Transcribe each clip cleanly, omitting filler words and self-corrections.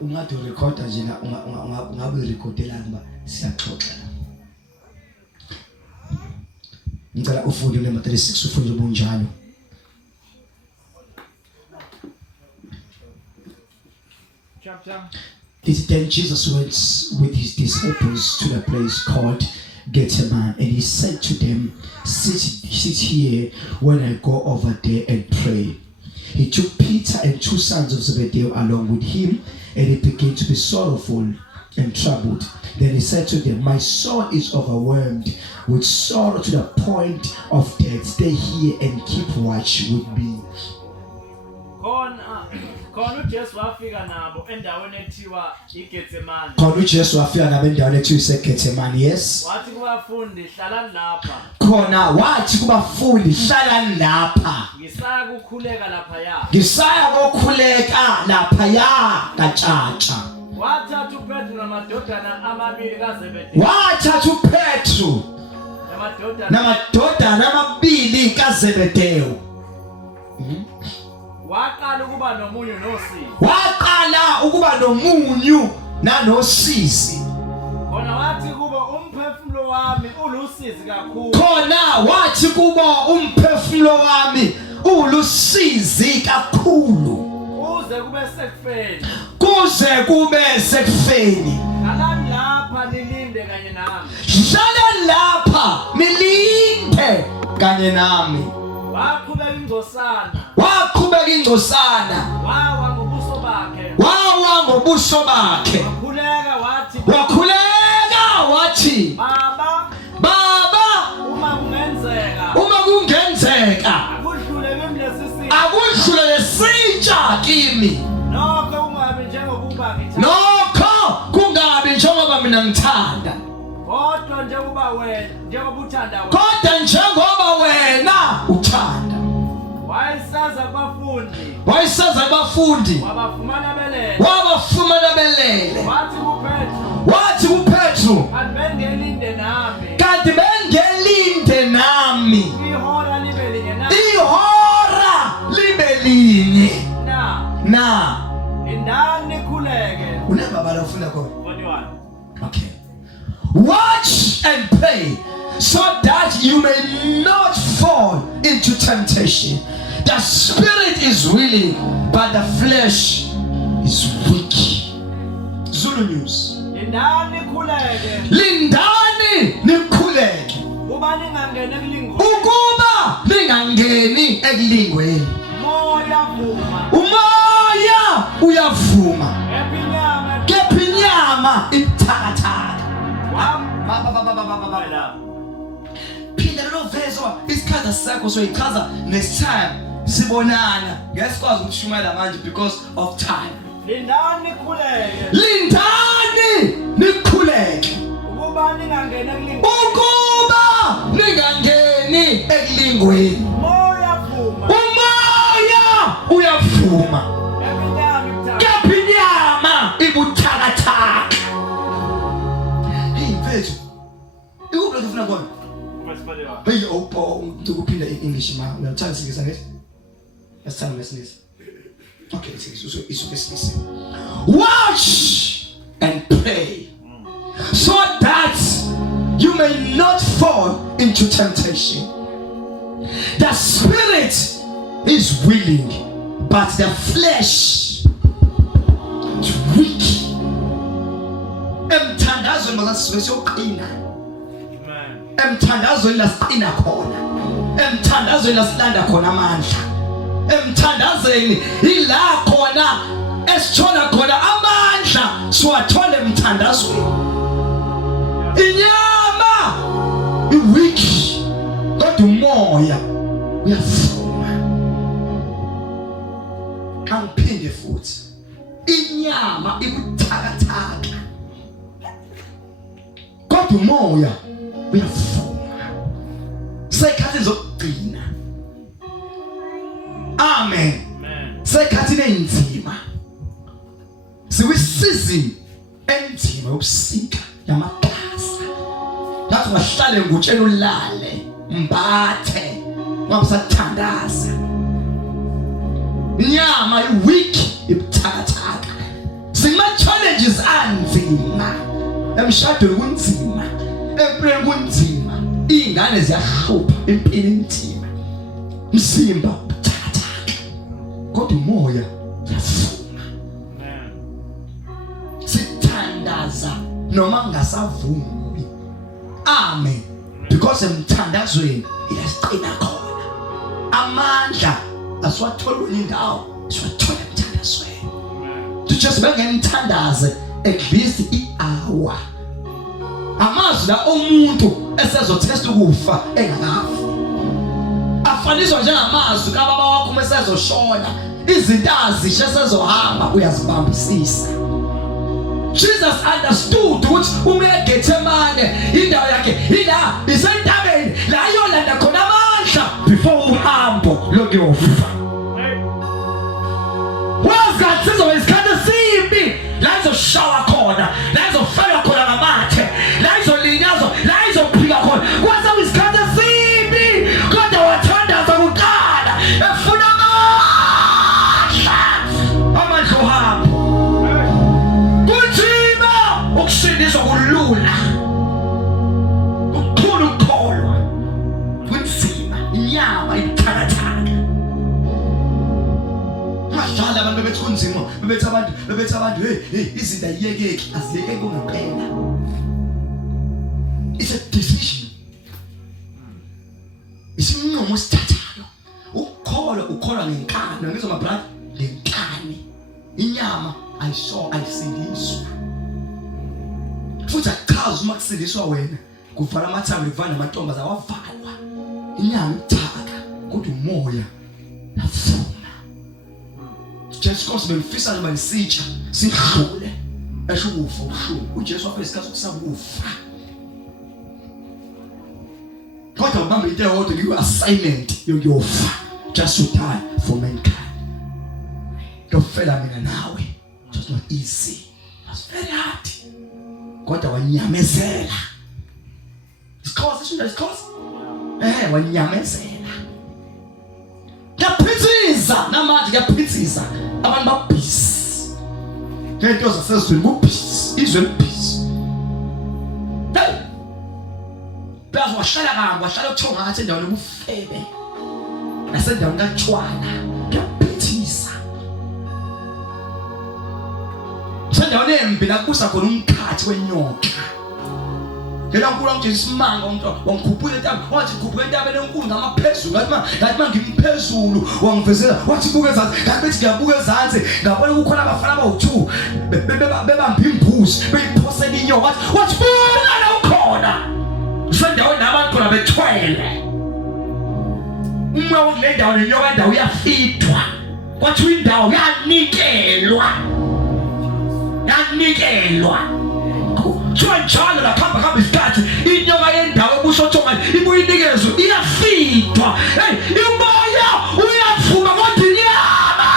ungathi urecorda nje ungabe urecordela ngoba siyaxoxa. Ngicela ufunde uNumber 36 ufunde ubunjalo. Chapter. Then Jesus went with his disciples to the place called Gethsemane, and he said to them, sit here when I go over there and pray. He took Peter and 2 sons of Zebedee along with him, and he began to be sorrowful and troubled. Then he said to them, my soul is overwhelmed with sorrow to the point of death. Stay here and keep watch with me. Khona uJesu wafika nabo endaweni ethiwa iGetsemane. Khona uJesu wafika nabo endaweni ethiwa iGetsemane. Yes. Wathi kubafundi hlalani lapha. Khona wathi kubafundi hlalani lapha. Ngisaya kukhuleka lapha ya. Ngisaya kokhuleka lapha ya kaTshatsha. Wathatha uPetru namadodana amabili kaZebedee. Wathatha uPetru namadodana amabili kaZebedee. Waqala ukuba nomunyu nosisi. Waqala ukuba nomunyu nanosisi. Khona wathi kubo umphefumulo wami ulusizi kakhulu. Khona wathi kubo umphefumulo wami ulusizi kakhulu. Kuze kube sekufeni. Kuze kube sekufeni. Hlalani lapha nilinde kanye nami. Hlalani lapha nilinde kanye nami. Waqhubeka ingcosana. Waqhubeka ingcosana. Wawa ngobuso bakhe. Wawa ngobuso bakhe. Wakhuleka wathi. Wakhuleka wathi. Baba. Uma kungenzeka. Akudlule lesitsha kimi. Nokho kungabi njengokuba ngithanda. Nokho kungabi njengoba mina ngithanda. Kodwa njengoba uthanda wena. Kodwa njengoba wena uthanda. Wayesaza abafundi. Wabafumana belele. Wathi kuPetru. Kanti bengelinde nami. Ihora libe linye. Na. Indani khuleke. Unebabala ufuna khona. 41. Okay. Watch and pray so that you may not fall into temptation. The spirit is willing, but the flesh is weak. Zulu News. Lindani khuleke. Lindani nikhuleke. Ukuba ningangeni ekulingweni. Umoya uyavuma. Kepha inyama ibuthakathaka. Phinda lo verse isichaza sakho so ichaza nesitime sibonana ngesikwazi ukushumayela manje because of time. Lindani nikhuleke ukuba ningangeni ekulingweni. Umoya uyavuma. Kepha inyama ibuthakathaka. Hey mfethu, ikuphi ufuna kona? Hey Paul, ukuphinda English ma uyathanda sikisa ngithi? Yasithanda ngesilisa. Okay, it's watch and pray so that you may not fall into temptation. The spirit is willing, but the flesh is weak. Emthandazweni makasizwe siyaqina. Emthandazweni lasqina khona. Emthandazweni lasilanda khona amandla. Emthandazweni ila khona esithola khona amandla siwathola emthandazweni. Inyama iweak kodwa umoya uyavuma. Kangiphinde futhi inyama ibuthakathaka kodwa umoya uyavuma. Sekhathi zokugcina. Amen. Sekhathi enzima. Siwisizini enzima ubusika yamagasa. Lapho wahlale ngutshela ulale, mbathe, ngabusathandaza. Inyama iweak ibuthakathaka. Singama-challenges anzima. Emshadweni kunzima, empilweni kunzima, iy'ngane ziyahlupha empilweni enzima, mzimba buthakathaka, kodwa umoya uyafuma. Sithandaza noma ngasavumi. Amen. Because emthandazweni iyasqina khona. Amandla asiwathola indawo, siwathola emthandazweni. Just bengemthandaze at least i-hour. Amazwi la omuntu esezotesta ukufa engakafi. Afaniswa njengamazwi kababa wakho mesezoshona. Izinto azisho esezohamba uyazibambisisa. Jesus understood ukuthi uma eGetsemane indawo yakhe ila isentabeni la yolanda khona amandla before uhambo lokuyofa. Wazi sizoba isikhathi esimbi la izoshawa khona, la izofela khona ngamathe, la izolinyazwa, la izophika khona. Kwazi isikhathi esimbi kodwa wathandaza kuqala efuna amandla uhambo. Kunzima ukusindiswa kulula, ukukhulu ukukholwa kunzima, inyama ibuthakathaka. Madala abantu bebethi kunzima, bebethi abantu izinto ayiyekeki, aziyekeki ngempela. It's a decision. Isinqumo esithathayo. Ukholwa ngenkani, ngizwa my brother, ngenkani. Inyama ayisindiswa. Futhi akuchaza uma kusindiswa wena, kuvala amathambo kuvala namantombazana wavalwa. Inyama ithaka, kodwa umoya yafuma. Jesu Kristu bemfisa noma lisitsha sidlule esho ukufa ubuhlungu. UJesu wafa isikhathi sokusabufa. Kodwa ubamba into eyodwa ngiyo assignment yokuyofa, just to die for mankind. Tofela mina nawe, it was not easy, it was very hard. Kodwa wanyamezela. It's cause wanyamezela. Ngiyaphitsiza namanje, ngiyaphitsiza abantu babhisi ngento zasezweni, kubhisi izwe libhisi. Hey, bazi wahlala uthonga ngathi endaweni yobufebe nasendaweni kaTshwana. Ngiyaphitsiza sendaweni embi la kusa khona umkhathi wenyoka. Ngela nkulu nje isimanga umuntu wangikhuphula entaba, wathi khuphuka entabeni enkulu ngamaphezulu, ngathi ngimphezulu wangivezela, wathi buke ezansi, ngathi bethi ngiyabuka ezansi ngabona kukhona abafana abawu2 bebamba imbuzi beyiphosela inyoka, wathi buka la ukhona sendaweni nabantu khona bethwele uma kule ndawo lenyoka indawo iyafidwa, kwathi indawo yanikelwa. Njalo lapha isikhathi inyoka yendawo ebusothonga ibuye inikezwe iyafidwa. Hey, umoya uyavuma kodwa inyama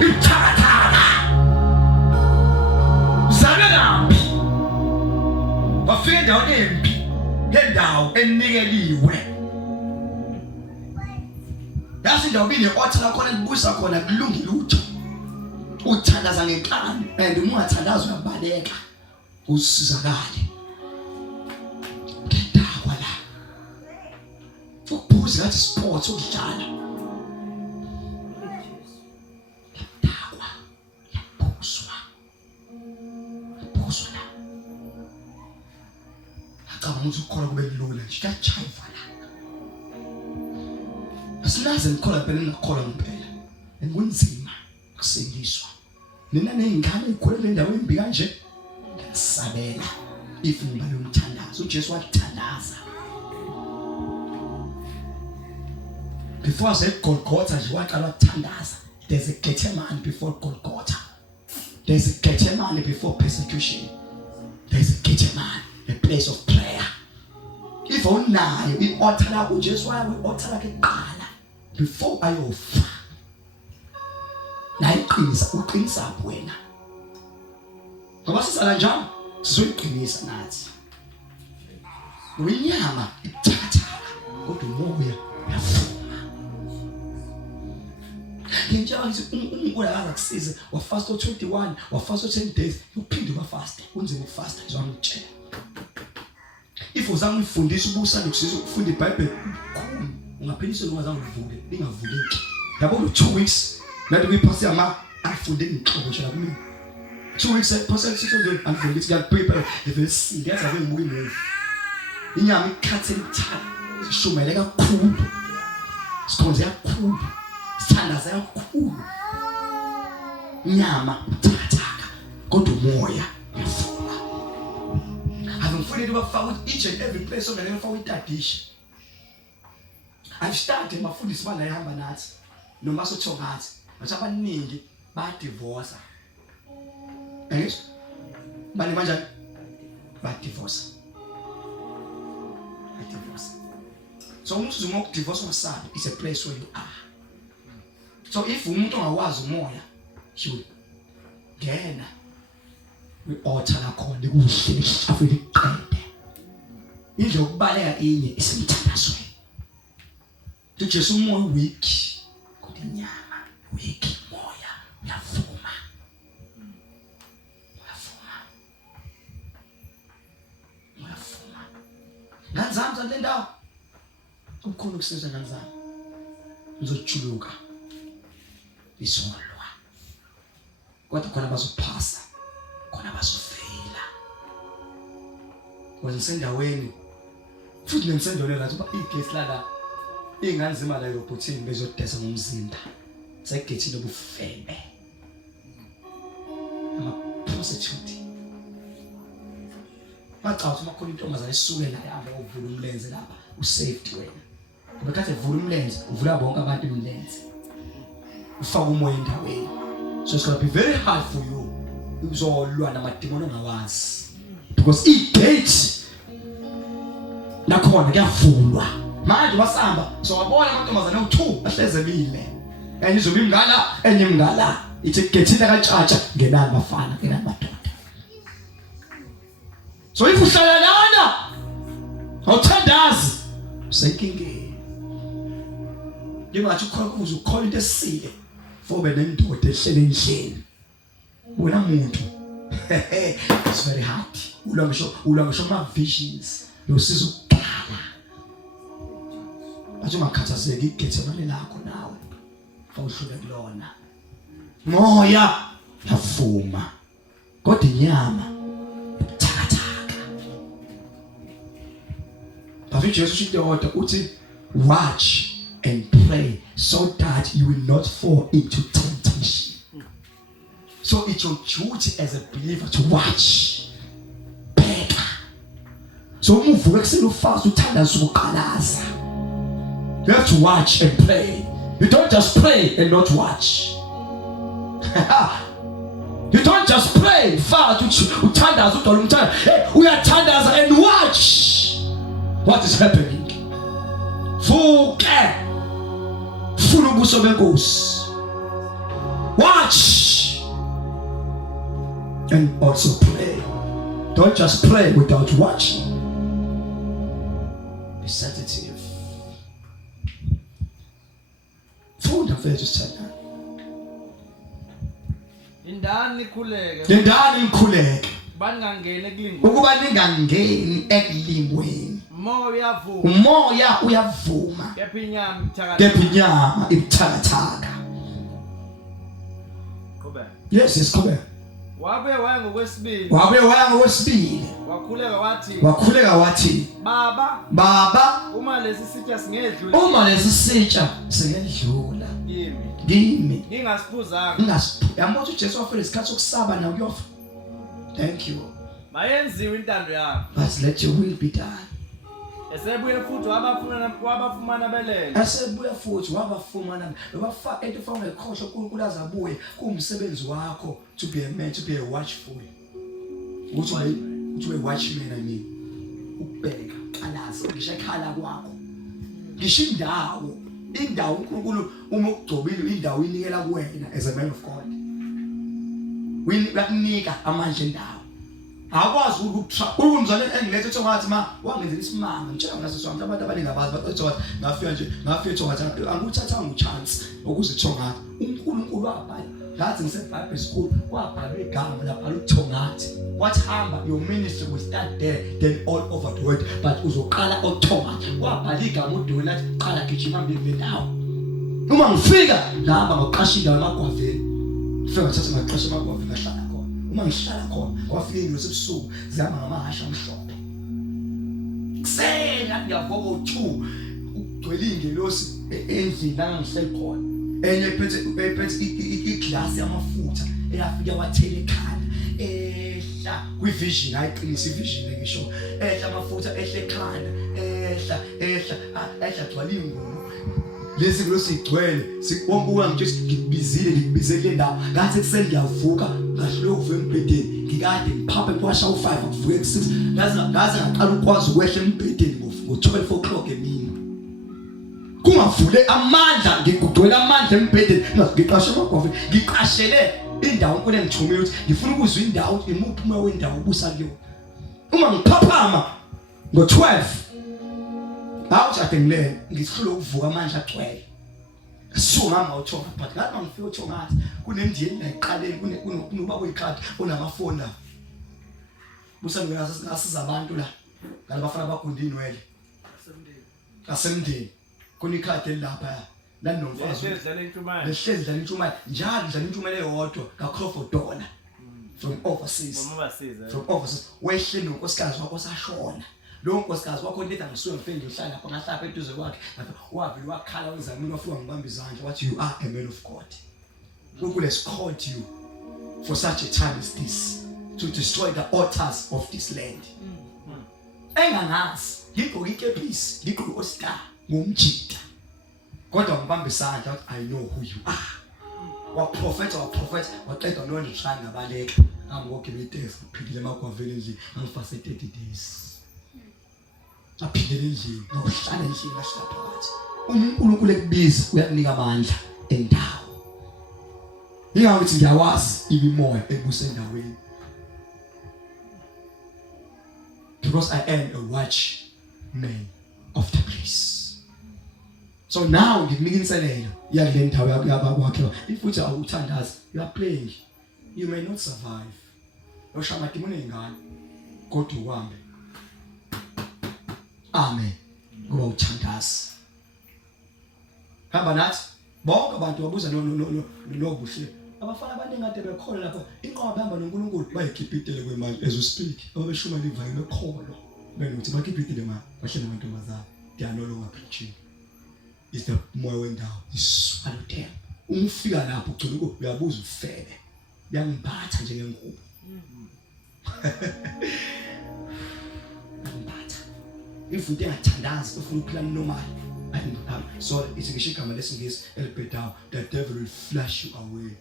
ibuthakathaka. Zame laphi wafika endaweni embi, endawo enikeliwe. Yasi indawo bine-altar lakhona libusa khona kulungile utho. Uthandaza ngenkani, and uma ungathandazwa uyabaleka usizakale. Ngedakwa la ukuphuza ngathi sports ukudlala. Ngedakwa yaphuzwa la acabanga ukuthi ukukhola kube lula nje, kajayiva la. Asinaze ngikhola phela ngikhola ngempela, kunzima ukusindiswa. Nina ney'ngane ey'khulele endaweni embi kanje, sabela if ngiba yomthandazo. UJesu wathandaza before I said Golgotha nje, waqala ukuthandaza. There's a Gethsemane before Golgotha. There's a Gethsemane before persecution. There's a Gethsemane, a place of prayer. If unayo i-altar lakho, uJesu waya kwi-altar lakhe kuqala before ayofa. La uqinisa wena ngoba sisala njalo sizoyiqinisa nathi. Inyama ibuthakathaka kodwa umoya uyafuma. ngentsha uNkulunkulu akakusize wafast 21 wafast 10 days uphinde ubafast unzima ukufasta ngizamtshela if uzangifundisa ubusa lokusiza ukufunda iBhayibheli khona ungaphiliswa ungazange uvule lingavuleki yabo 2 weeks nathi kuyiphasi yama afunde inhloko la kimi 2 weeks phasa sisonke angifike ngithi ngiyaphrepare evesi ngiyaza ngibuke ngewe inyama ikhathele kuthana ishumele kakhulu sikhonze kakhulu sithandaza kakhulu nyama uthakathaka kodwa umoya uyafuna angifuni ukufaka each and every place ongene ngifaka itadish I've started mafundisi bana yahamba nathi noma sothokathi bathi abaningi ba divorce yes bani manje ba divorce so umuntu uma divorce wasabi is a place where you are so if umuntu ongawazi umoya should ngena we altar la khona kuhle afike iqede indlela ukubaleka inye isemthandazweni Jesu umoya weak kodwa inyama weak moya uyavuma ngazama le ndawo ukukhona ukusiza ngazama ngizojuluka isolwa kodwa khona bazophasa khona bazofela wazisendaweni futhi nemsendolo la uba igesi la inganzima la robotini bezodesa ngomzimba sayigethile obufebe ama prostitute Maqhawe makhona intombazana esukela yahamba ukuvula umlenze lapha usafety wena ngoba kathi evula umlenze uvula bonke abantu umlenze ufaka umoya endaweni so it's going to be very hard for you uzolwa namadimoni ongawazi because igate nakhona kuyavulwa manje basamba so wabona amantombazana u2 ahlezebile enye izobe imngala enye imngala ithi gethile kaTshatsha ngenani bafana ngenani madoda so if uhlala lana awuthandazi usenkingeni ngingathi ukhokuza ukhola into esile fobe nendoda ehlele endlini wena muntu it's very hard ulangisho ma visions losizo ukuqala athi makhathazeki igethemane lakho nawe awuhlule kulona moya yavuma kodwa inyama Jesus uthi uthi watch and pray so that you will not fall into temptation. So it's your duty as a believer to watch. Beka. So umuvuke kuseni ufast uthandaza ukuqalaza. You have to watch and pray. You don't just pray and not watch. You don't just pray fast uthandaza udola umthanda. Hey, uyathandaza and watch. What is happening? Fuke funa ubuso benkosi. Watch and also pray. Don't just pray without watching. Be sensitive. Funda mfethu sithanda. Indani ikhuleke. Indani ikhuleke. Baningangeni ekulingweni. Ukuba ningangeni ekulingweni. Umoya uyavuma kepha inyama ibuthakathaka Kobe yes Kobe wabe waya ngokwesibili wakhuleka wathi baba uma lesi sitsha singedlula kimi ngingasipuzanga yamona uJesu wafela isikhathi sokusaba nawe kuyofa thank you mayenziwe intando yakho but let your will be done esebuye futhi wabafumana belele wabafaka into efana nekhohlo uNkulunkulu azabuye kuumsebenzi wakho to be a man, to be a watchful ukuthi ube watchman. I mean ubheka qalaza ngisho ekhala kwakho ngisho indawo uNkulunkulu uma ukugcobile indawo inikela kuwena as a man of God uyakunika amandla endawo akwazi ukutra umzali engilethe ethi ngathi ma wangenzela isimanga ngitshela ngase sonke abantu abaningi abazi bathi ngafika nje ngafika ngathi anguthatha ngechance ukuze thongathi uNkulunkulu wabhala ngathi ngiseBible school kwabhalwa igama labhala uthongathi what hamba your ministry will start there then all over the world but uzoqala uthongathi kwabhala igama uDoni lathi qala gijima mbili ndawo uma ngifika ngihamba ngoqasha indawo emagwaveni ngifika ngathatha ngaqasha emagwaveni ngahlala uma ngihlala khona kwafika ingozi ebusuku zihamba ngamahasha amhlophe kusena ngiyavoka u2 ugcwele ingelosi endlini la ngihleli khona enye ephethe iglass yamafutha eyafika wathela ekhanda ehla kwivision ayiqinisa ivision ngisho ehla amafutha ehla ekhanda ehla gcwala ingoma lesi ngilosi igcwele sikwombuka nje ngikubizele ndawo ngathi kuseni ngiyavuka ngahlovu embedeni ngikade ngiphaphe kwasha u5 kuvuka ku6 ngaze ngaqala ukwazi ukwehla embedeni ngo12 o'clock emini kungavule amandla ngigcwele amandla embedeni ngiqashe amagwavu ngiqashele indawo nkule ngithumile ukuthi ngifuna ukuzwa indawo imuphi uma wendawo ubusa kuyo uma ngiphaphama ngo12 awuthi ade ngilele ngisihlo ukuvuka amandla agcwele sumama uthonga but ngathi ngifika uthongathi kunendiyeni nayiqaleni kunoba kuyiqadi onamafoni la busangena asiza abantu la ngalabafana bagunda inwele asemndeni kunikhadi elapha la nomfazi edlala intshumayelo lehlezi dlala intshumayelo njalo dlala intshumayelo eyodwa ka$12 from overseas wehle nonkosikazi wakho sashona lo nkosikazi wakho letha ngisuke ngifike ngihlala lapha ngahlapha eduze kwakhe wavile wakhala wenzamini wafika ngibamba izandla wathi you are a man of God. Unkulunkulu has called you for such a time as this to destroy the altars of this land. Engangazi ngigqoka ikepisi ngigqoka oscar ngumjida kodwa ngibamba isandla I know who you are. Waprofeta waqeda no ndishaya ngabaleka angoke betef kuphikile emagwaveni nje angifase 30 days. Aphile endlini nohlala endlini lahlala phakathi uNkulunkulu ekubiza uyakunika amandla endawo ngiyawithi ngiyawazi imimoya ebusa endaweni because I am a watchman of the place. So now ngikunika inselelo yakule ndawo yabakwakhe ifuthi awuthandazi you are playing you may not survive oshamati munengane kodwa uhambe. Amen. Ngoba uthandaza. Hamba nathi bonke abantu babuza nobuhle. Abafana abaningi ade bekhona lapha inqoba behamba noNkulunkulu bayikhipitele kwemali as we speak. Abashuma livayile bekholo. Benokuthi bakhipitele imali bahlele amantombazana. They are no longer preaching. It's the moya wendawo. Iswallow them. Umfika lapho ugcina uyabuza ufebe. Uyangiphatha njengenkubo. If we didn't dance, if we plan normal, so it's a shikama lesingis elbedao, the devil will flash you away.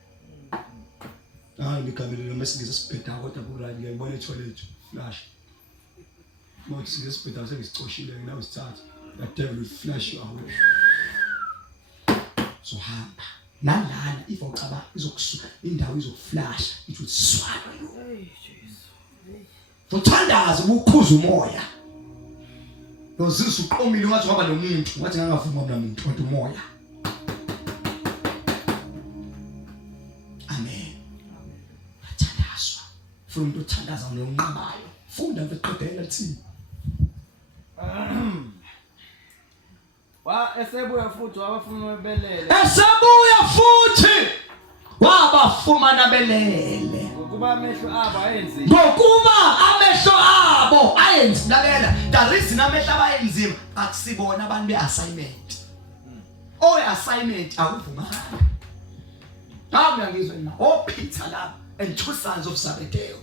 You become a little message is better what about you want to flash. Most is better is Toshila now start. The devil will flash you away. So hamba. Nalana if okaba is indawo izoflash, it will swallow you. For thandaza ukukhuza umoya. Nozizwe uqomile wathi waba nomuntu wathi ngangavuma mina umuntu kodwa umoya. Amen. Athandazwa. Funa umuntu othandaza nonqabayo. Funda ngeqedela lithi. Esebuya futhi wabafuna belele. Esebuya futhi wabafumana belele. Ngokuba amehlo abo ayenzi. Ngokuba amehlo abo ayenzi lalela. The reason amehlo abayenzima akusibona abantu beassignment. Assignment akuvumanga. Ngiyangizwe na Peter la and two sons of Zebedee.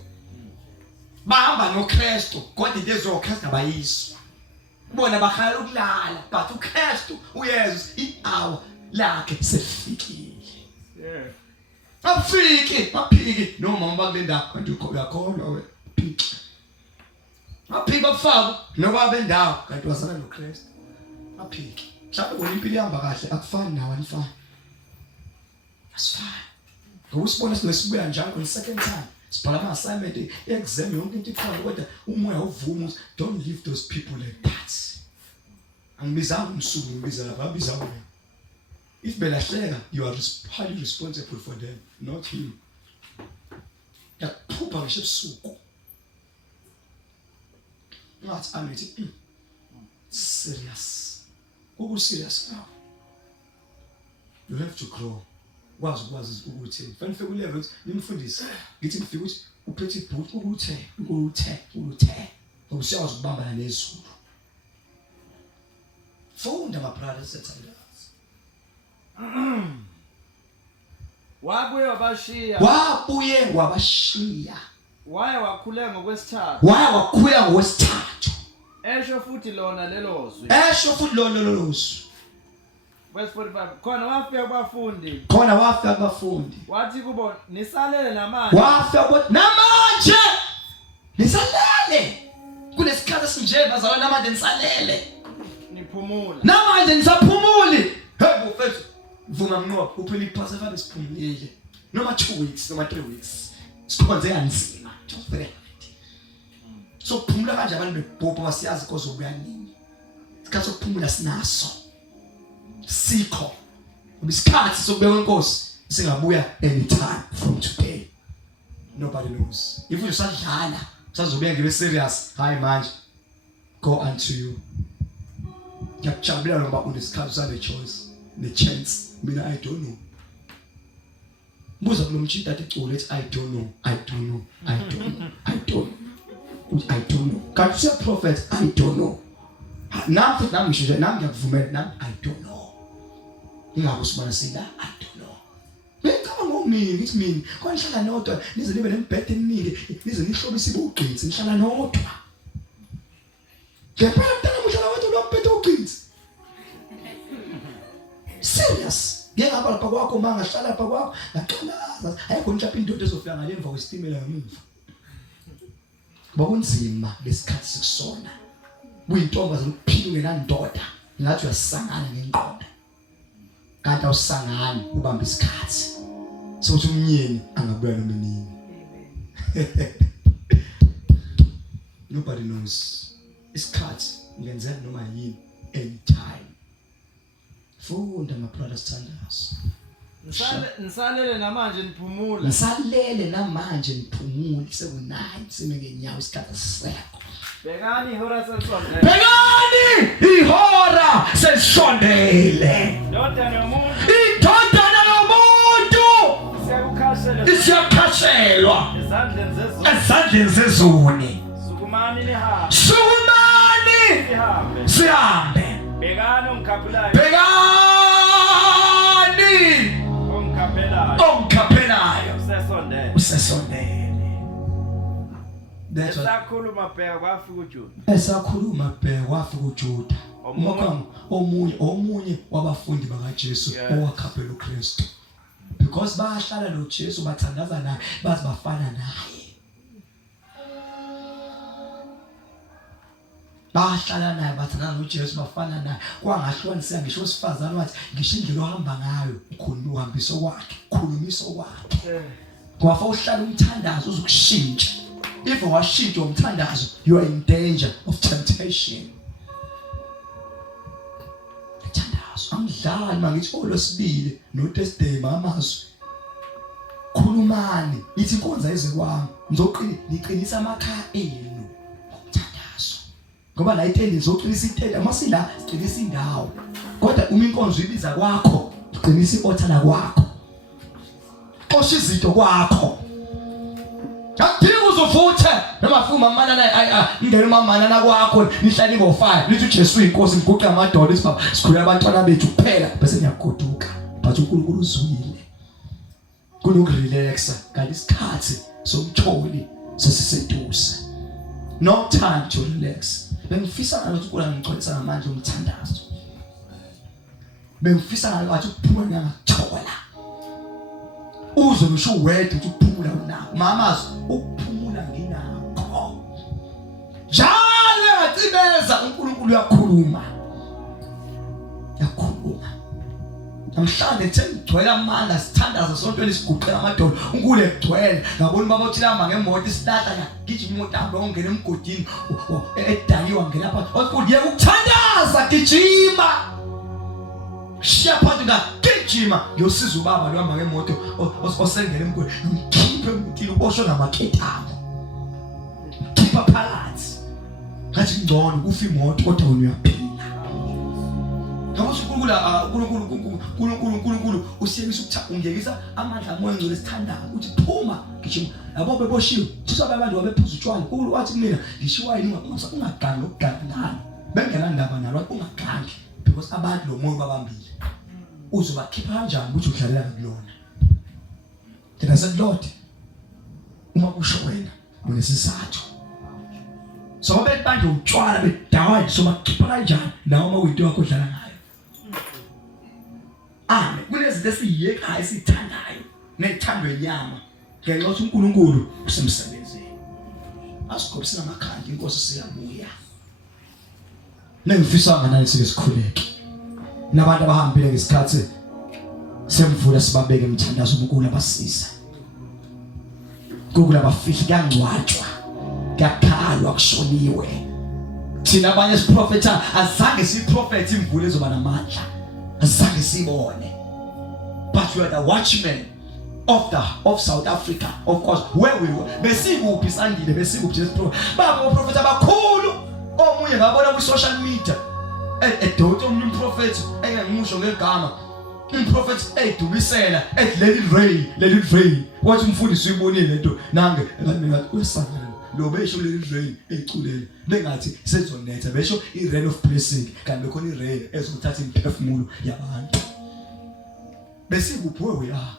Bahamba noKristu kodwa lezo Kristu abayiswa. Bona bakhala ukulala but uKristu uYesu i-hour lakhe sefikile. Yeah. Aphiki noma bakubenda kanti uyakholwa we phiki. Aphiki bafaka noba bendawo kanti wasala noKristu. Aphiki. Mhlawumbe wena impilo ihamba kahle akufani nawe anifani. Asifani. Ngosibona sibuya njalo the second time. sibhala ama-assignment exam yonke into ikhona kodwa umoya uvuma don't leave those people like that. Angibizanga umsuku ngibiza lapha abiza wena. If belahleka you are highly responsible for them, not him. Yaphupha ngisho ebusuku ngathi amithi serious serious now. You have to grow. Wazi ukuthi fanele ufike ku-level nimfundise ngithi ngifike ukuthi uphethe ibhuti ukuthe usiyazi ukubambana nezulu. Funda ma-brothers and sisters. Wabuye wabashiya. Waye wakhuleka ngokwesithathu. Esho futhi lona lelo zwi. Verse 45. Khona wafika abafundi. Wathi kubo nisalele namanje. Nisalele. Kunesikhathi esinje bazalwa namanje nisalele. Niphumula. Namanje nisaphumuli. Hey mfethu. Vuma mnoko uphela iphasa fana siphumulile. Noma 2 weeks, noma 3 weeks. Sikhonze kanzima. Just very hard. So kuphumula kanje abantu bebhopha basiyazi kozo buya nini. Isikhathi sokuphumula sinaso. Sikho. Isikhathi sokubeka inkosi singabuya anytime from today. Nobody knows. If you sadlala, sazobuya ngibe serious. Hayi manje. Go unto you. Ngiyajabula ngoba unesikhathi sale choice, ne chance. Mina I don't know. Buza kulo mchita ticule ethi I don't know. Kanti usiya prophet I don't know. Nami ngisho nami ngiyakuvumela nami I don't know. Ingakho sibona sila I don't know. Ngicaba ngomini ngithi mina kwanihlala nodwa nize nibe nembhede eminingi nize nihlobise ubugqinsi nihlala nodwa. Ngempela mntana mhlala wethu lo mbhede ubugqinsi. Serious. Ngiyaba lapha kwakho manga hlala lapha kwakho ngaqalaza ayikho nhlapha indoda ezofika ngalemva kwesitimela ngemuva. Bakunzima lesikhathi sikusona. Kuyintomba zokuphila ungenandoda ngathi uyasangana ngenqondo. Kanti awusangani ubamba isikhathi. Sokuthi umnyeni angabuya noma nini. Nobody knows. Isikhathi ngenzeka noma yini anytime. Funda my brothers thandazwe. Nisalele namanje niphumula. Sekunani sime ngenyawo isikhathi sisekho. Bekani ihora sesondele. Indodana yomuntu. Isiyakhashelwa. Ezandleni zezoni. Sukumani sihambe. Bekani ongikaphelayo. Usesondele. Esakhuluma bheka kwafika uJuda. Omunye wabafundi bakaJesu owakhaphela uKristu. Because bahlala noJesu bathandaza naye bazi bafana naye. Bahlala naye bathandaza noJesu bafana naye. Kwangahlukanisa ngisho usifazana wathi ngisho indlela ohamba ngayo ukhuluma uhambiso kwakhe, khulumiso kwakhe. Kwafa uhlala umthandazo uzokushintsha. If washintsha umthandazo, you are in danger of temptation. Umthandazo angidlali mangithi olosibili noTesday amazwi. Khulumani ithi inkonza ezikwami niqinisa amakhaya enu umthandazo. Ngoba la itende nizoqinisa itende amasila siqinisa indawo. Kodwa uma inkonzo ibiza kwakho, uqinisa iothala kwakho. Xosha izinto kwakho. Akudingi uzuvuthe noma fuma mana naye ingene mamana kwakho nihlala ngo5 lithi uJesu inkosi ngiguqe amadoda isibaba sikhulula abantwana bethu kuphela bese ngiyagoduka but uNkulunkulu uzwile kunokurelaxa kanti isikhathi somtholi sesiseduze. No time to relax. Bengifisa ukuthi uNkulunkulu angigcwalisa ngamandla omthandazo. Bengifisa ukuthi ukuphuma ngiyathola. Uzo ngisho wedwa ukuthi ukuphumula unakho. Mamazi ukuphumula nginakho. Njalo yatsibeza uNkulunkulu uyakhuluma. namhlanje ngigcwele amandla sithandaza sontweni siguqela amadolo uNkulunkulu egcwele ngabona baba uthi lamba ngemoto isihlahla ngigijima imoto hambe ongena emgodini edaliwa ngena lapha uNkulunkulu yeke ukuthandaza gijima shapha ngigijima ngiyosiza ubaba lo hamba ngemoto osengena emgodini ngikhiphe emgodini uboshwe ngamaketamo khipha phakathi ngathi ngcono kufa imoto kodwa uyaphila. uNkulunkulu usiyekisa ukuthatha ungekisa amandla amoya ngcwele sithandayo uthi phuma gijima yabo beboshiwe sisaba abantu wabephuza utshwala uNkulunkulu wathi kumina ngishiwa yini ungagangi ukugangana bengena ndaba nalo ungagangi because abantu lo moya babambile uzobakhipha kanjani ukuthi udlalela kulona. Then I said, Lord, uma kusho wena unesizathu so babe manje utshwala bedawa so bakhipha kanjani nawo uma uyinto yakho odlala ngayo. Amen. Kunezinto esiyeka esithandayo nethandwe inyama ngenxa yokuthi uNkulunkulu usemsebenzini. Asikhophisa amakhanda inkosi siyabuya. Nengifisa ngani sike sikhuleke. Nabantu abahambile ngesikhathi semvula sibabeke emthandazo uNkulunkulu abasiza. uNkulunkulu abafihli kangcwatshwa. Kakhalwa kushoniwe. Thina abanye siprofetha azange siprofethe imvula ezoba namandla. Azange sibone. But we are the watchmen of South Africa, of course, where we were. Besikuphi sandile besikuphi baba uprofetha abakhulu omunye ngabona ku social media edota umuntu prophet engangimusho ngegama umprofeti edumisela let it rain wathi umfundisi uyibonile lento nange ngathi usangana lo besho let it rain eculele bengathi sezonetha besho I rain of blessing kanti bekhona I rain ezothatha imphefumulo yabantu besikuphi we are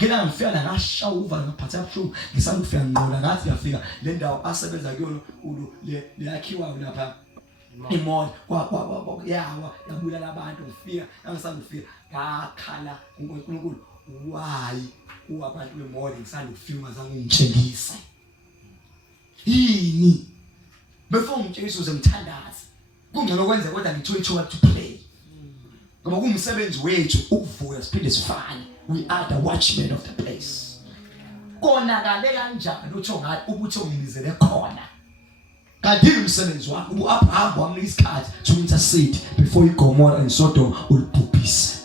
ngena ngifika la ngashawuva ngaphatha kabuhlungu ngisanda ufika ngqola ngathi yafika le ndawo asebenza kuyona leyakhiwa lapha imall yawa yabulala abantu ngifika angisanda ufika ngakhala uNkulunkulu why uwabantu bemall ngisanda ufika ngazange ngitshengise yini before ngitshengise uzemthandaza kungcono kwenza kodwa ngithola ithuba to play ngoba kumsebenzi wethu ukuvuka siphinde sifane. We are the watchmen of the place. Konakale kanjani uthi ngathi ubuthi ungilizele khona. Kanti umsebenzi wakho uAbraham wamnika isikhathi to intercede before iGomora and Sodom ulibhubhisa.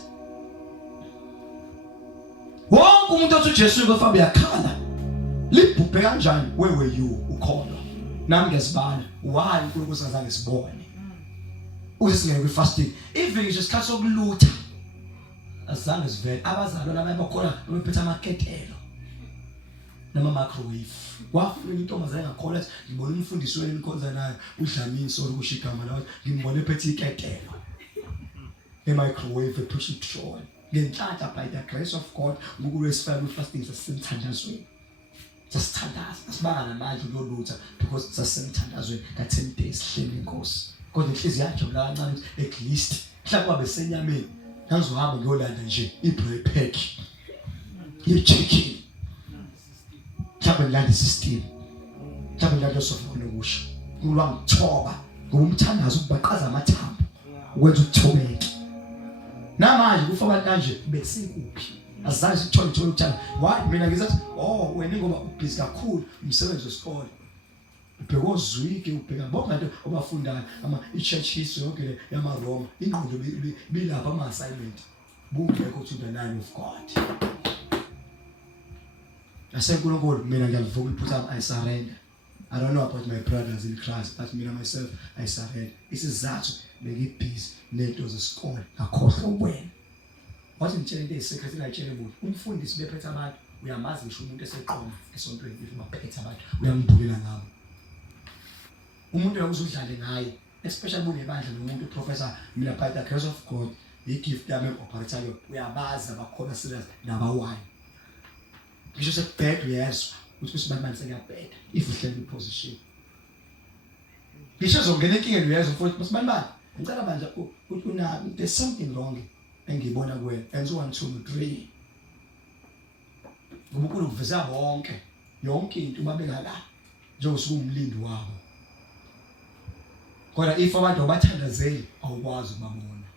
Wonke umuntu othi uJesu ngofamba yakhala. Libhubhe kanjani where were you ukhona? Nami ngiyazibala why uNkulunkulu singazange sibone. Usingeke kwi fasting even ngisho isikhathi sokulutha azange sivele abazalwa laba bakhona bephethe amaketelo nama microwave wafuna intombazana engakhola ngibona umfundisi wena inkonza nayo uDlamini solo kushigama lawo ngimbone ephethe iketelo microwave ephusha itrol ngenhlanhla by the grace of God uNkulunkulu esifana fasting sasemthandazweni sasithandaza asibanga namandla uyolutha because sasemthandazweni ka 10 days hleli inkosi kodwa inhliziyo yajabula kancane at least mhlawumbe besenyameni nangizohamba ngiyolanda nje ibreak pack ye-chicken mhlawumbe ngilanda system mhlawumbe ngilanda sofa nokusho kulwangithoba ngoba umthandazo ukubaqaza amathambo ukwenza ukuthobeka namanje kufa abantu kanje besikuphi azange sithole uthanda why mina ngizathi wena ngoba ubhizi kakhulu umsebenzi wesikole ubheka ozwike ubheka bonke abantu obafundayo ama i-church history yonke le yamaRoma ingqondo bilapha ama assignment bungekho to the line of God. Asenkulunkulu mina ngiyalivuka iphutha I surrender. I don't know about my brothers in Christ but mina myself I surrender. Isizathu bekibhizi nento zesikole ngakhohlwa wena. Wathi ngitshela into eyisekrethi ngayitshela umuntu umfundisi bephethe abantu uyamazi ngisho umuntu eseqoma esontweni if maphethe abantu uyambulela ngabo. Umuntu uyakuzudlale ngaye especially bunebandla nomuntu professor mina by the grace of God igift yami operator uyabaza bakhona serious nabawayo ngisho sekubhedwa uyezwa ukuthi kusibamani sekuyabheda if uhleli position ngisho zongena enkingeni uyezwa futhi kusibamani ngicela manje una there's something wrong engibona kuwena and 1 2 3 ngoba uNkulunkulu uveza bonke yonke into babeka la njengosuku umlindi wabo. Kodwa if abantu abathandazeli awukwazi ukubabona.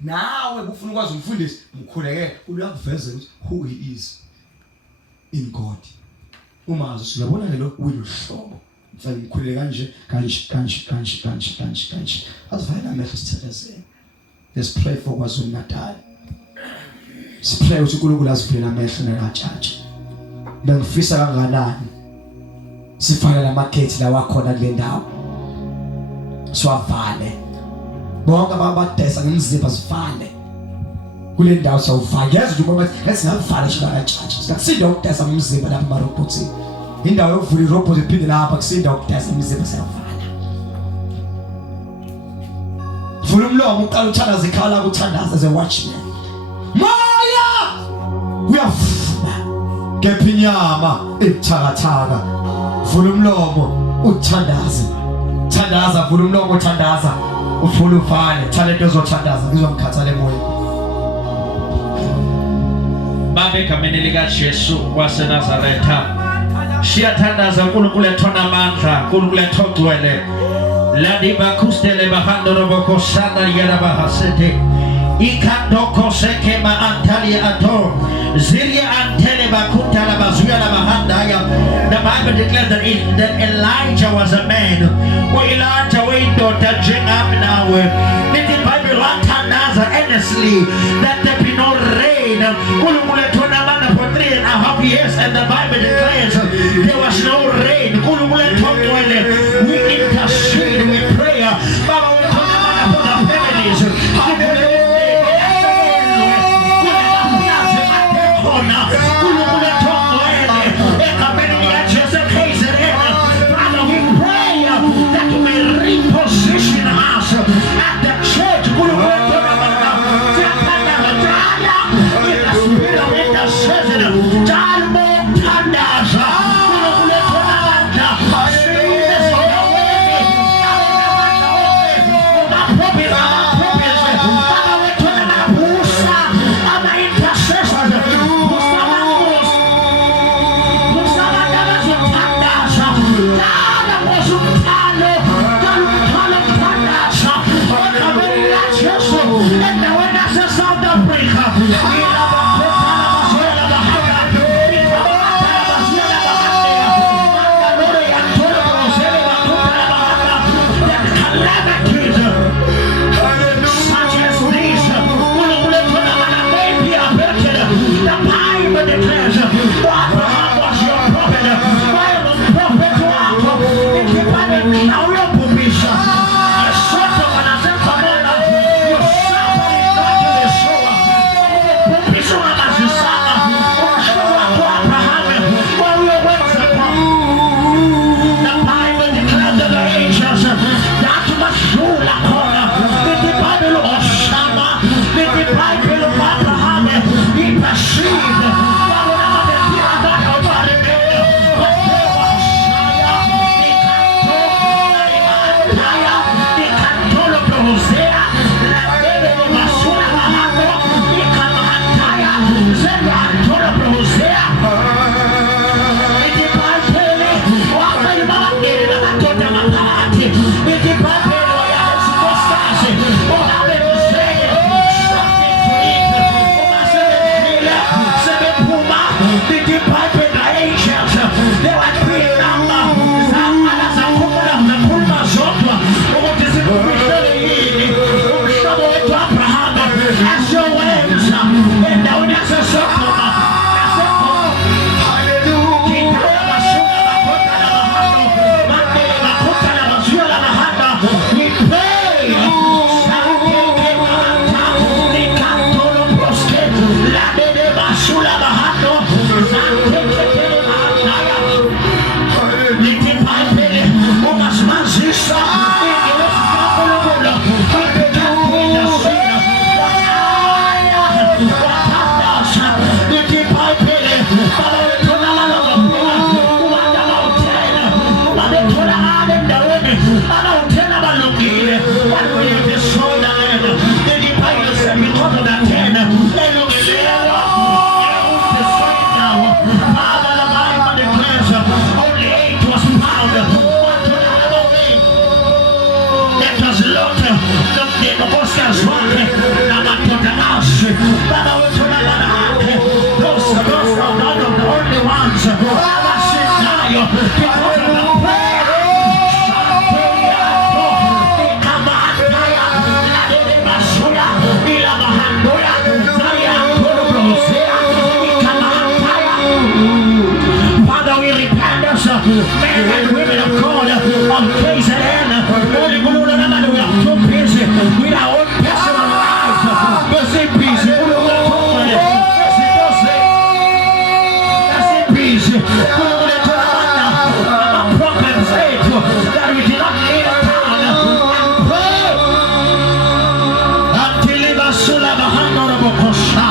nawe ufuna ukwazi umfundisi mkhuleke uyakuveza ukuthi who he is in God. Uma usiyabona lo uyihlobo mfana ngikhuleke kanje azivayela amehlo sithandazeni. Let's pray for KwaZulu Natal. Sipray ukuthi uNkulunkulu asivele amehlo nakatshatsha. Bengifisa kanganani sifana namagethi lawa khona kule ndawo siwavale bonke abadesa ngemizimba sivale kule ndawo sawuvale yazi ukuthi ngoba esingavala shibakatshatsha sikasinda ukudesa umzimba lapha emarobhothini indawo yokuvula irobhothi iphinde lapha kusinda ukudesa umzimba siyavala. Vula umlomo uqala uthandaza ikhala ukuthandaza as a watchman moya uyavuma kepha inyama ebuthakathaka. Vula umlomo uthandaze thandaza vula umlomo uthandaza ufuna uvale talento ezothandaza ngizomkhathala emoyeni. Baba egameni lika Jesu waseNazaretha siyathandaza uNkulunkulu ethona amandla uNkulunkulu ethogcwele ladiba kustele bahandoro bokosana yera bahasete ikandoko sekema antali ato ziria antele bakutala bazuya la bahandaya. The Bible declares that Elijah was a man who Elijah went to jing up now. The Bible tandaza earnestly that there be no rain for 3.5 years, and the Bible declares there was no rain. We intercede, we pray. Baba, we talk about the families. Reposition us at the church with the spirit of intercession. Let us look the Oscars Damascus, Baba Utunamana, those are not the only ones that are sitting now because of the prayer. Father, we repent us, men and women of God, of praise and honor. Only we are too busy with our own personal lives. That's it, peace. That's it, peace. Our problems that we did not need a town and pray until we are soon at the hand of the Kosha.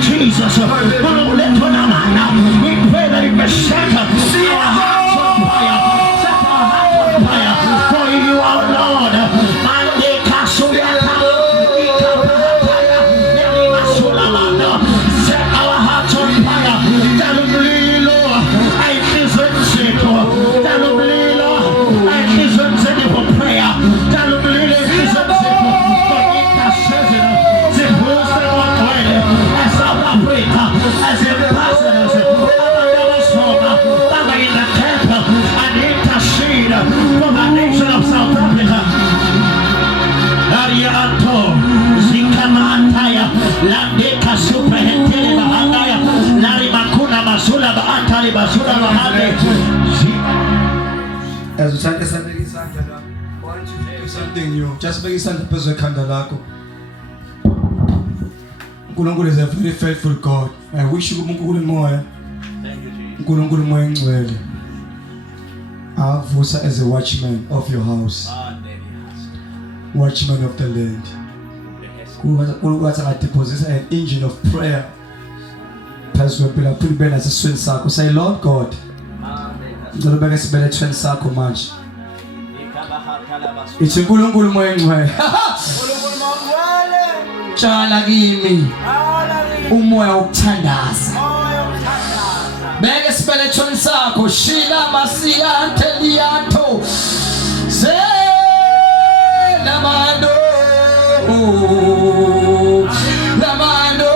Jesus, we pray that it may set our hearts on fire, set our hearts on fire for you, our Lord. Set our hearts on fire. I listen for prayer. As ambassadors, in the temple, and intercede for the nation of South Africa. Arianto, Zikamantaya, Landeka Superhentele Bahangaya, Lari Makuna Masula Baantali Basula Bahande. As we start something new, just make something personal Kandalako. Nkulunkulu is a very faithful God. I wish you Nkulunkulu moya. Nkulunkulu moya ngcwele. Avusa as a watchman of your house. Watchman of the land. Nkulunkulu deposit an engine of prayer. Pastor Bila put Ben as a swing circle. Say, Lord God. Nkulunkulu sibele swing circle much. It's Nkulunkulu moya ngcwele. Chala kimi umoya wokuthandaza beke sibelethweni sakho shila masiyante liyato lamando lamando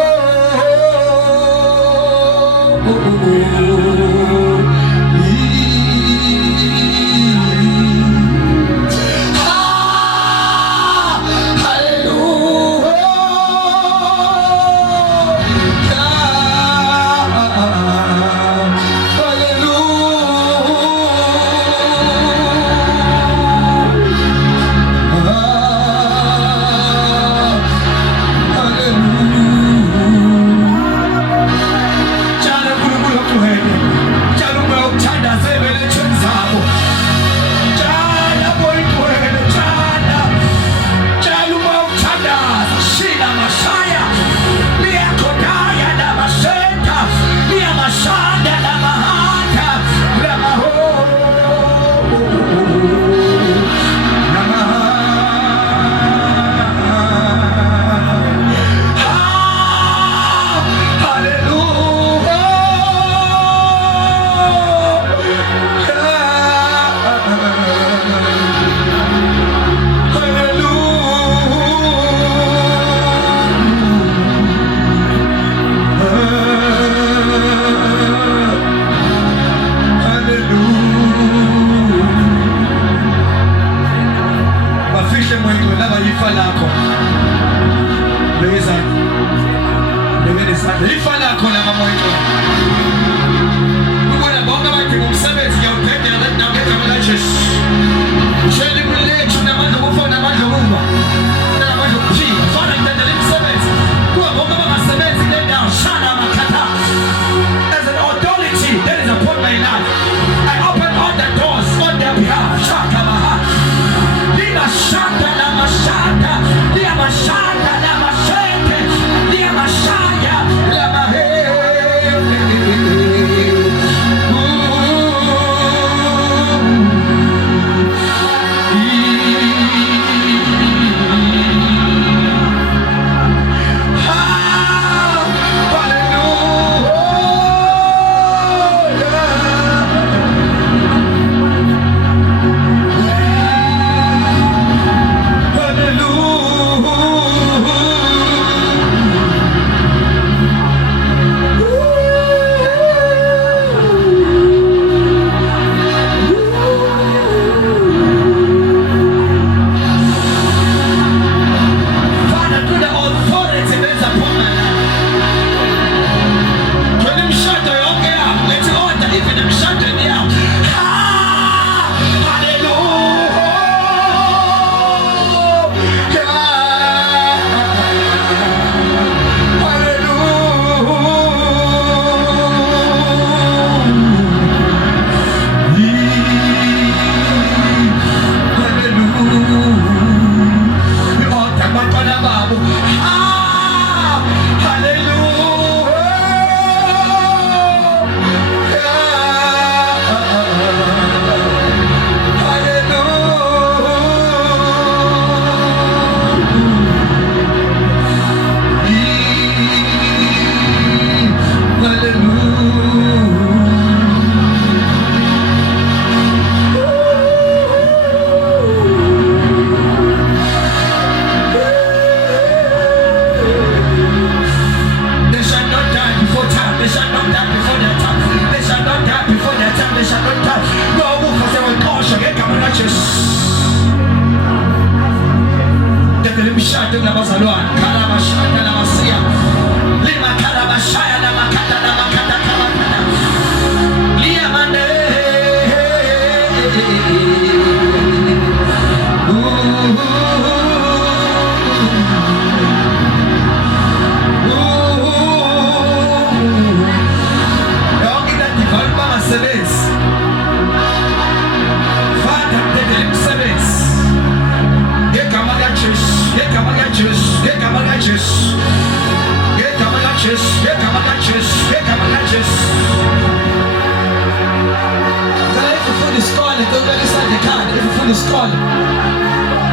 isikole.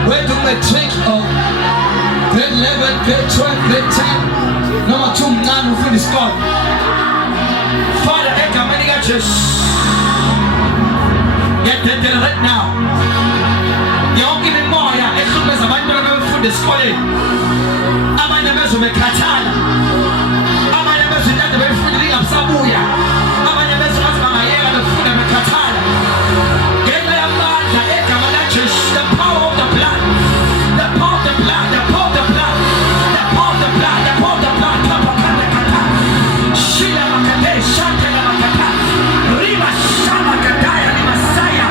Whether matric or grade 11, grade 12, grade 10, noma kuthiwa umncane ufunda isikole. Father, egameni likaJesu, ngiyadedela right now yonke imimoya ehlukumeza abantwana befunda esikoleni. Abanye bezwe bekhathala, abanye bezwe into befunda ingasabuya, abanye bezwe bathi bangayeka befunda bekhathala. Ngenxa yamandla egama likaJesu, the power of the blood, the power of the blood, the power of the blood, the power of the blood, the power of the blood. Papa kanda kata, shila makate, shantela makata, riba shama kataya ni masaya,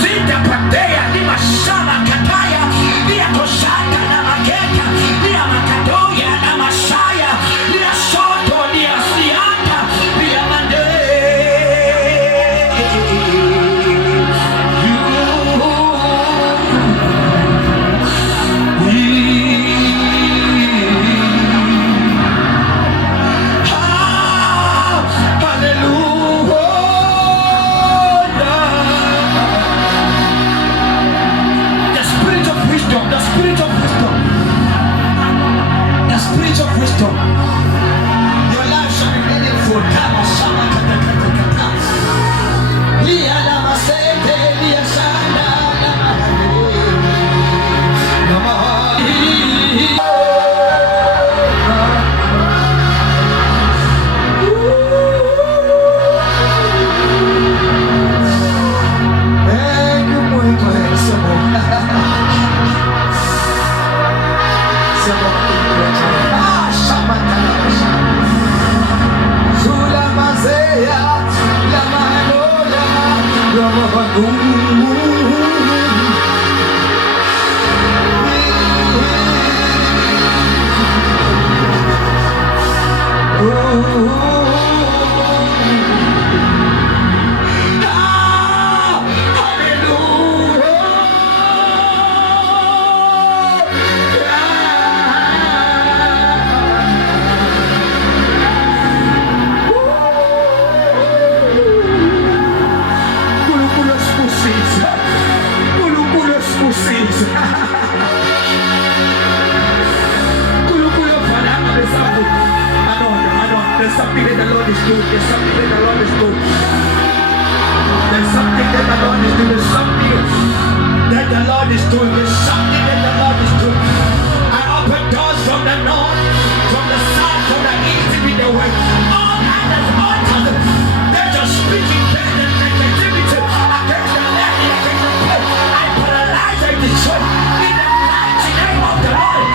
zita pateya ni mashama kataya, ni akoshaka na maketa, ni amakadoya na mashaya, ni ashoto, ni asianta, ni amande. Wisdom. Your life shall be meaningful. Kama shama kata kata kata. Lia lama sente, lia shanda lama hale. Lama hale. Thank you, muito handsome. There's something that the Lord is doing. There's something that the Lord is doing. There's something that the Lord is doing. There's something that the Lord is doing. There's something that the Lord is doing. I open doors from the north, from the south, from the east, in the west. All altars, they're just speaking death and negativity against the land, against the place. I paralyze and destroy in the mighty name of the Lord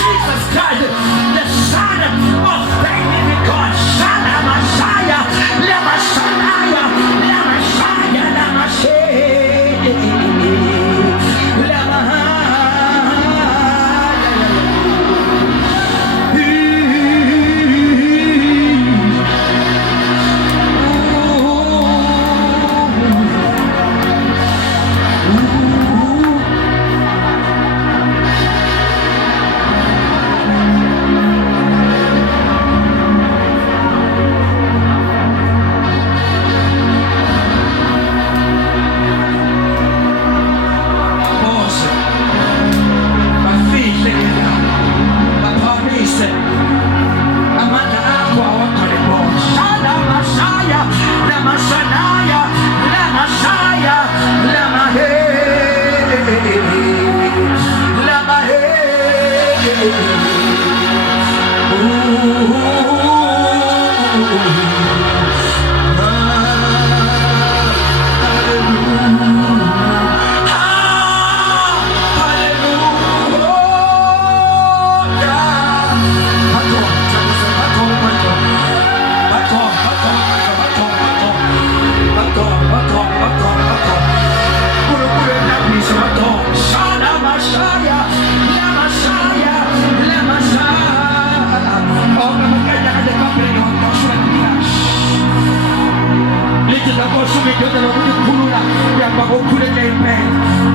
Jesus Christ, the Son of the living God. Shana Messiah, Lama Shania, Lama Shania, Lama Shania, Lama.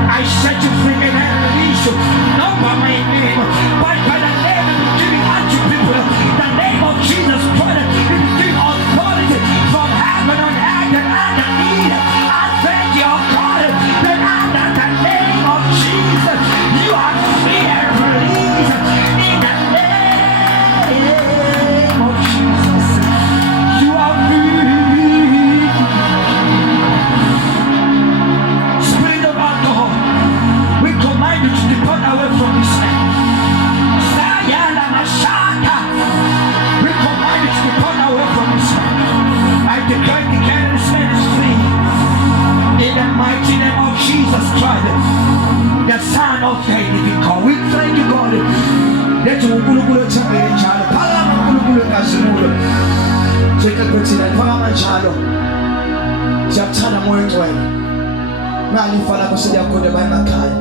I set you free and I release you. Not by my name, but by the name that I'm giving unto people. The name of Jesus Christ is giving authority from heaven on earth and underneath. I thank you, God, that underneath. uNkulunkulu ethembele njalo phakama uNkulunkulu enkazimulo sekuthina phakama njalo siyakuthanda moya engcwele malifa lakho seliyakhona emakhaya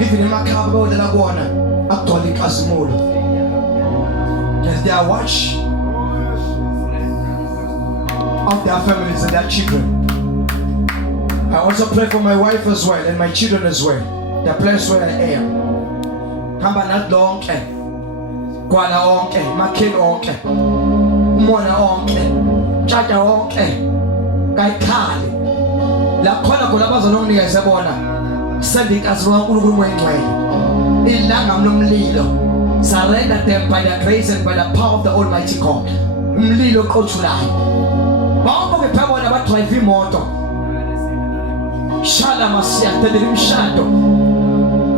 even emakhaya bodela kuona akugcwala inkazimulo as they are watch of their families and their children. I also pray for my wife as well and my children as well. The place where I am. Hamba nathi lonke. Kwala onke, makheni onke. Umona onke. Tshatsha onke. Kayikhali. La khona abazononginikeza bona. Send inkazimulo kaNkulunkulu moyengcwele. Ilanga lomlilo. Surrender them by the grace and by the power of the Almighty God. Umlilo oqothulayo. Bonke bephakona badrive imoto. Shala masiya tendele imshado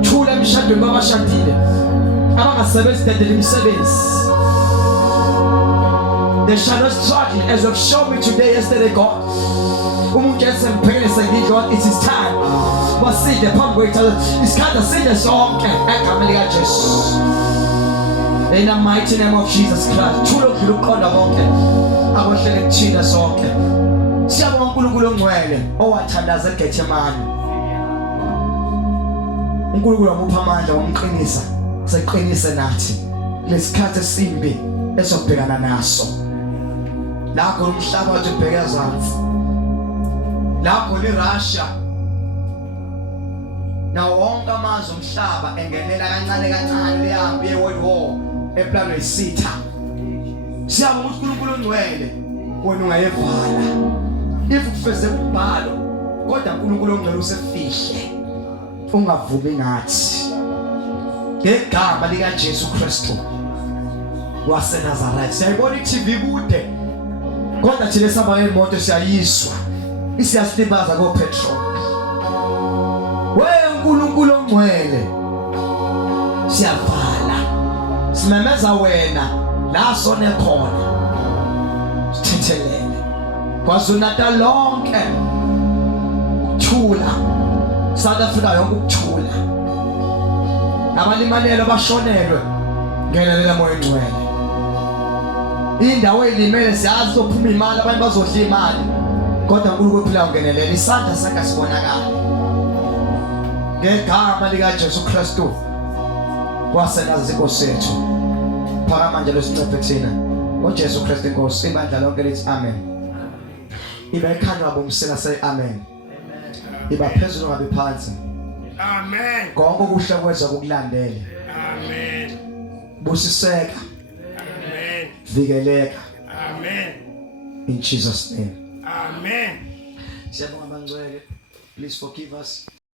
thula imshado babashadile abangasebenzi tendele imisebenzi they shall not struggle as you've shown me today yesterday God umuntu esemphekele sengidlo it is time baside phambi kwethu isikhathi side sonke egameni lika Jesu in the mighty name of Jesus Christ thula ukudlula uqonda bonke abohlele kuthina sonke siyabonga uNkulunkulu ongcwele owathandaza eGethsemane uNkulunkulu wamupha amandla wamqinisa seqinise nathi lesikhathi esimbi esokubhekana naso lapho umhlaba wathi ubheka ezantsi lapho iRussia nawo wonke amazwe omhlaba engenela kancane kancane lehambi ye-World War eplanwe isitha siyabonga uNkulunkulu ongcwele wena ungayevala if ufeze ubhalo kodwa uNkulunkulu ongcwele usefihle ungavumi ngathi ngegama lika Jesu Kristu waseNazaretha siyayibona iTV kude kodwa thina sihamba ngemoto siyayiswa isiyasilibaza ko petrol wewe uNkulunkulu ongcwele siyavala simemeza wena la sone khona sithethelele KwaZulu-Natal lonke thula South Africa yonke ukuthula abalimalelo bashonelwe ngenelela moya engcwele indawo elimele siyazi sophuma imali abanye bazodla imali kodwa uNkulunkulu uphila ungenelela isandla sakhe sibonakala ngegama lika Jesu Kristu waseNazaretha inkosi yethu phakama manje lesincede kuthina ngoJesu Kristu inkosi ibandla lonke lithi amen ibe ekhanda bomsela say amen iba phezulu ngabe phansi amen konke okuhle kweza kukulandele amen busiseka amen vikeleka amen in Jesus name amen siyabonga mangcwele please forgive us